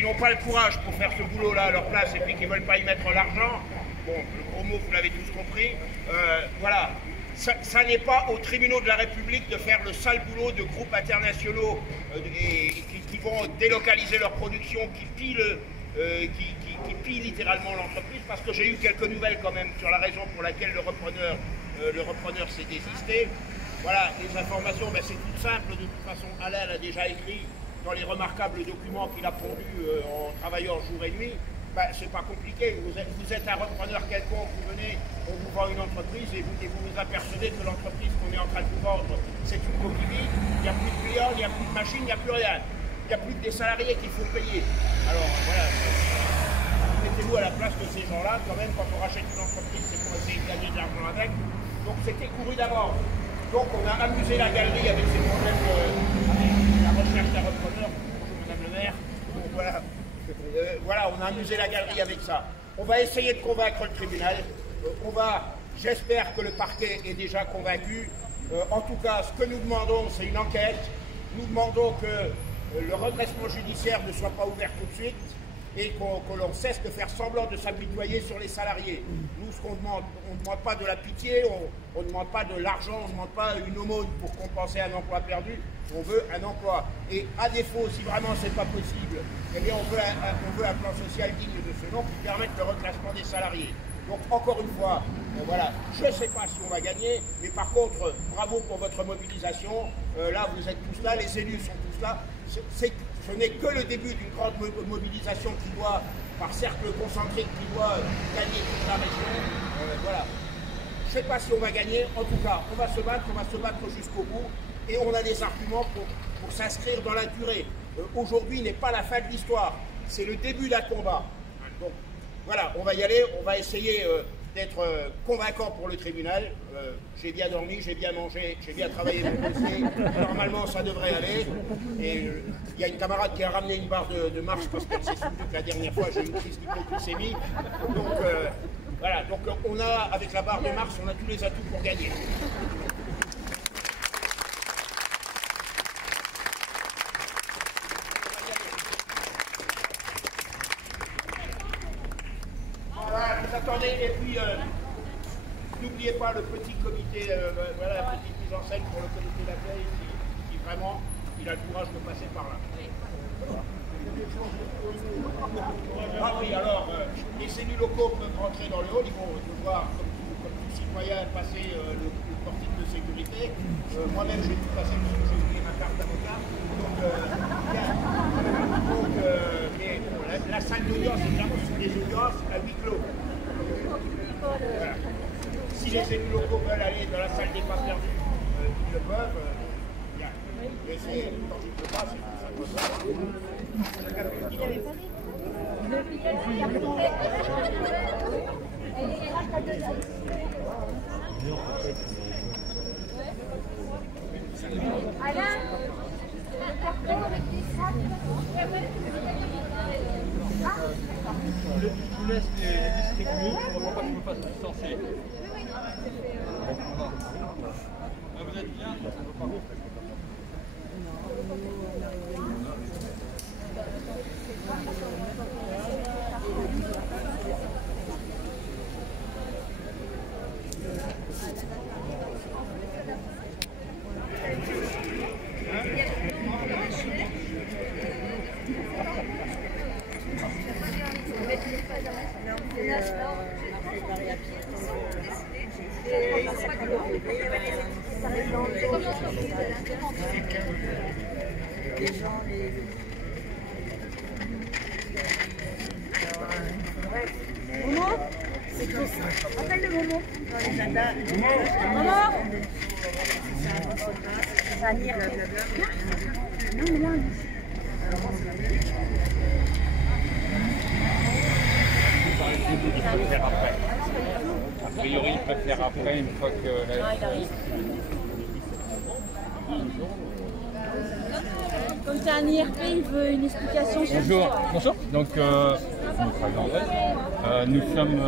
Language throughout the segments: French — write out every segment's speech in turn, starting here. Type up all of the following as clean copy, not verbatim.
qui n'ont pas le courage pour faire ce boulot-là à leur place et puis qui ne veulent pas y mettre l'argent, bon, le gros mot, vous l'avez tous compris, voilà. Ça n'est pas aux tribunaux de la République de faire le sale boulot de groupes internationaux qui vont délocaliser leur production, qui pillent littéralement l'entreprise, parce que j'ai eu quelques nouvelles quand même sur la raison pour laquelle le repreneur s'est désisté. Voilà, les informations, ben, c'est tout simple, de toute façon, Alain l'a déjà écrit dans les remarquables documents qu'il a pondus en travaillant jour et nuit. Ben, c'est pas compliqué, vous êtes un repreneur quelconque, vous venez, on vous vend une entreprise et vous vous apercevez que l'entreprise qu'on est en train de vous vendre, c'est une coquille vide, il n'y a plus de clients, il n'y a plus de machines, il n'y a plus rien. Il n'y a plus que des salariés qu'il faut payer. Alors voilà, mettez-vous à la place de ces gens-là, quand même, quand on rachète une entreprise, c'est pour essayer de gagner de l'argent avec. Donc c'était couru d'avance. Donc on a amusé la galerie avec ces problèmes, avec la recherche d'un repreneur. Bonjour Madame le maire. Donc voilà. Voilà, on a amusé la galerie avec ça. On va essayer de convaincre le tribunal. J'espère que le parquet est déjà convaincu. En tout cas, ce que nous demandons, c'est une enquête. Nous demandons que le redressement judiciaire ne soit pas ouvert tout de suite et que l'on cesse de faire semblant de s'apitoyer sur les salariés. Nous, ce qu'on demande, on ne demande pas de la pitié, on ne demande pas de l'argent, on ne demande pas une aumône pour compenser un emploi perdu, on veut un emploi. Et à défaut, si vraiment ce n'est pas possible, eh bien on veut un plan social digne de ce nom qui permette le reclassement des salariés. Donc encore une fois, voilà, je ne sais pas si on va gagner, mais par contre, bravo pour votre mobilisation. Là, vous êtes tous là, les élus sont tous là. Ce n'est que le début d'une grande mobilisation qui doit, par cercle concentrique, qui doit gagner toute la région. Voilà. Je ne sais pas si on va gagner, en tout cas, on va se battre jusqu'au bout, et on a des arguments pour s'inscrire dans la durée. Aujourd'hui n'est pas la fin de l'histoire, c'est le début d'un combat. Donc voilà, on va y aller, on va essayer d'être convaincant pour le tribunal. J'ai bien dormi, j'ai bien mangé, j'ai bien travaillé mon dossier. Normalement, ça devrait aller. Et il y a une camarade qui a ramené une barre de marche parce qu'elle s'est souvenue que la dernière fois, j'ai eu une crise d'hypoglycémie. Donc voilà, donc on a, avec la barre de marche, on a tous les atouts pour gagner. Attendez, et puis n'oubliez pas le petit comité, voilà, la petite mise en scène pour le comité d'accueil qui vraiment, il a le courage de passer par là. Ah oui, alors, les élus locaux peuvent rentrer dans le hall, ils vont devoir, comme tout citoyen, passer le portique de sécurité. Moi-même, j'ai tout passé parce que j'ai oublié ma carte d'avocat. Donc, mais bon, la salle d'audience, évidemment, ce sont des audiences à huis clos. Voilà. Si les élus locaux veulent aller dans la salle des pas perdus, ils le peuvent. Mais quand je ne peux pas, c'est tout ça. Il n'avait pas dit. Alain, le carton avec des sacs. Je vous laisse les techniques, on ne voit pas que je me fasse distancer. Vous êtes bien? Momo, c'est tout ça. Appelle le Momo. Momo. Non, mais là, A priori, il préfère après, une fois que comme c'est un IRP, il veut une explication sur Bonjour. Bonjour. Donc, je me présente. Nous sommes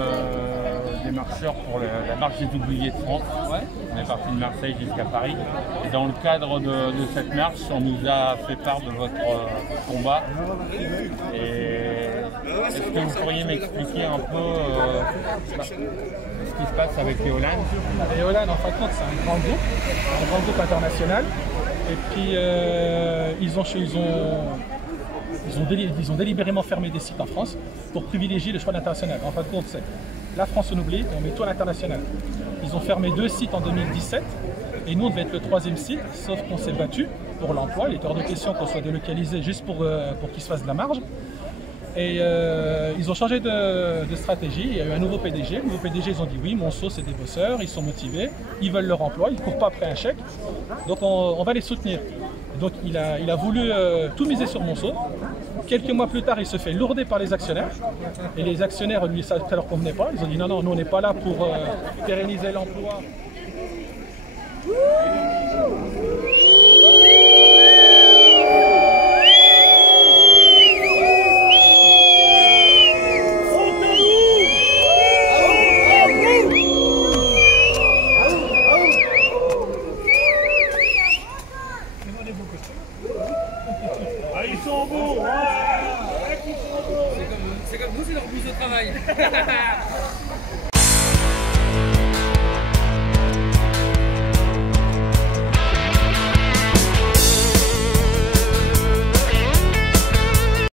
des marcheurs pour la marche des oubliés de France. Ouais. On est parti de Marseille jusqu'à Paris. Et dans le cadre de cette marche, on nous a fait part de votre combat. Et est-ce que vous pourriez m'expliquer un peu ce qui se passe avec Éolane? Éolane, en fin de compte, c'est un grand groupe international. Et puis, ils ont délibérément fermé des sites en France pour privilégier le choix international. En fin de compte, c'est la France on oublie, on met tout à l'international. Ils ont fermé 2 sites en 2017 et nous on devait être le 3e site, sauf qu'on s'est battu pour l'emploi. Il était hors de question qu'on soit délocalisé juste pour qu'il se fasse de la marge. Et ils ont changé de stratégie. Il y a eu un nouveau PDG. Le nouveau PDG, ils ont dit oui, Monceau c'est des bosseurs, ils sont motivés, ils veulent leur emploi, ils ne courent pas après un chèque. Donc on va les soutenir. Donc il a voulu tout miser sur Monceau. Quelques mois plus tard, il se fait lourder par les actionnaires. Et les actionnaires, lui, ça ne leur convenait pas. Ils ont dit non, non, nous on n'est pas là pour pérenniser l'emploi. Ils sont beaux, C'est comme nous, c'est leur bouse de travail.